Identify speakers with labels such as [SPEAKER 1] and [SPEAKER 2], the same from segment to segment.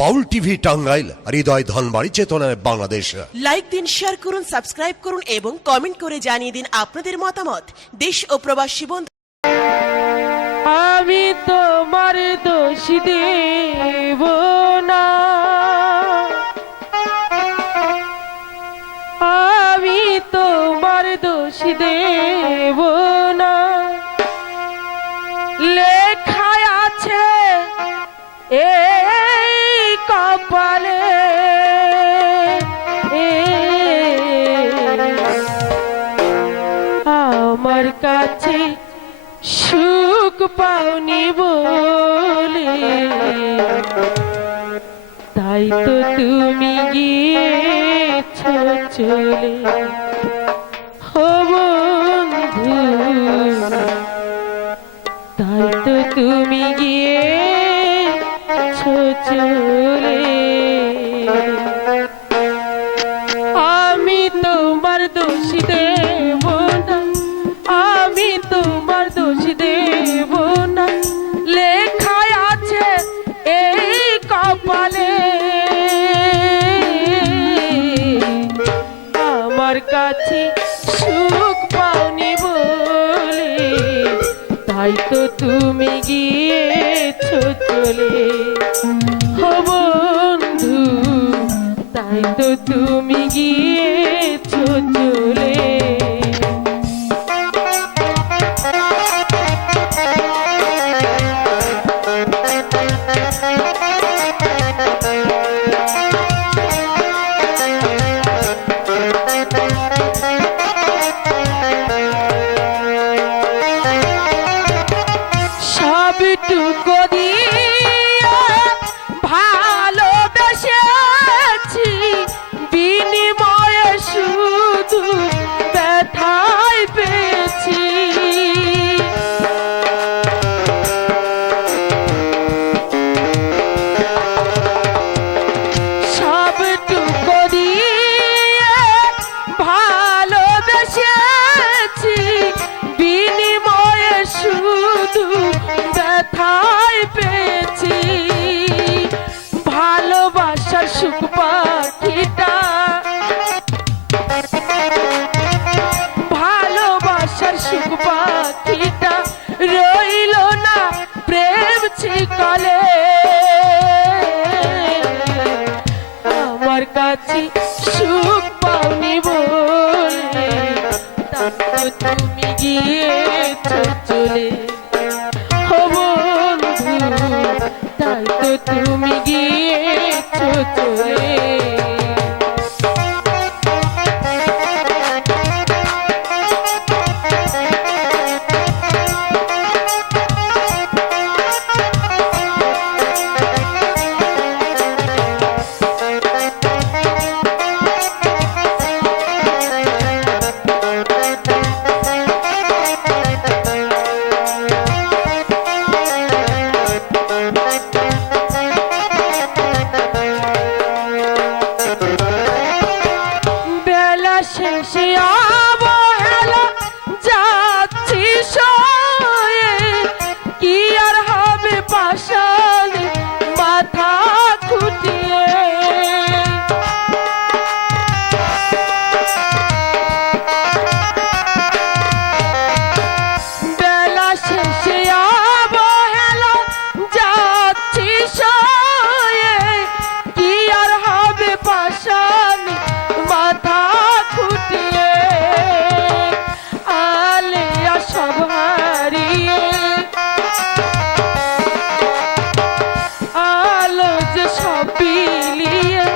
[SPEAKER 1] বাউল TV Tangail হৃদয় ধনবাড়ি চেতনায় Bangladesh.
[SPEAKER 2] Like দিন share করুন সাবস্ক্রাইব করুন এবং কমেন্ট করে জানিয়ে দিন আপনাদের মতামত। দেশ ও প্রবাসী বন্ধু
[SPEAKER 3] আমি তোমার দোষ দেব না। আমি তোমার দোষ দেব পাওনি বলে। তাই তো তুমি গিয়েছ চলে। তাই তো তুমি গিয়েছো চলে। বন্ধু তাই তো তুমি গিয়েছো পেয়েছি। ভালোবাসার সুখ পাখিটা। ভালোবাসার সুখ পাখিটা রইল না প্রেম চিকলে আমার কাছে সুখ পাওনি বলে। তুমি গিয়েছো চলে। তুমি গিয়েছো চলে। শেষে অবহেলা সব বিলিয়ে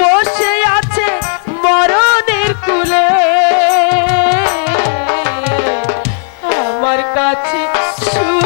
[SPEAKER 3] বসে আছে মরণের কুলে। আমার কাছে সুখ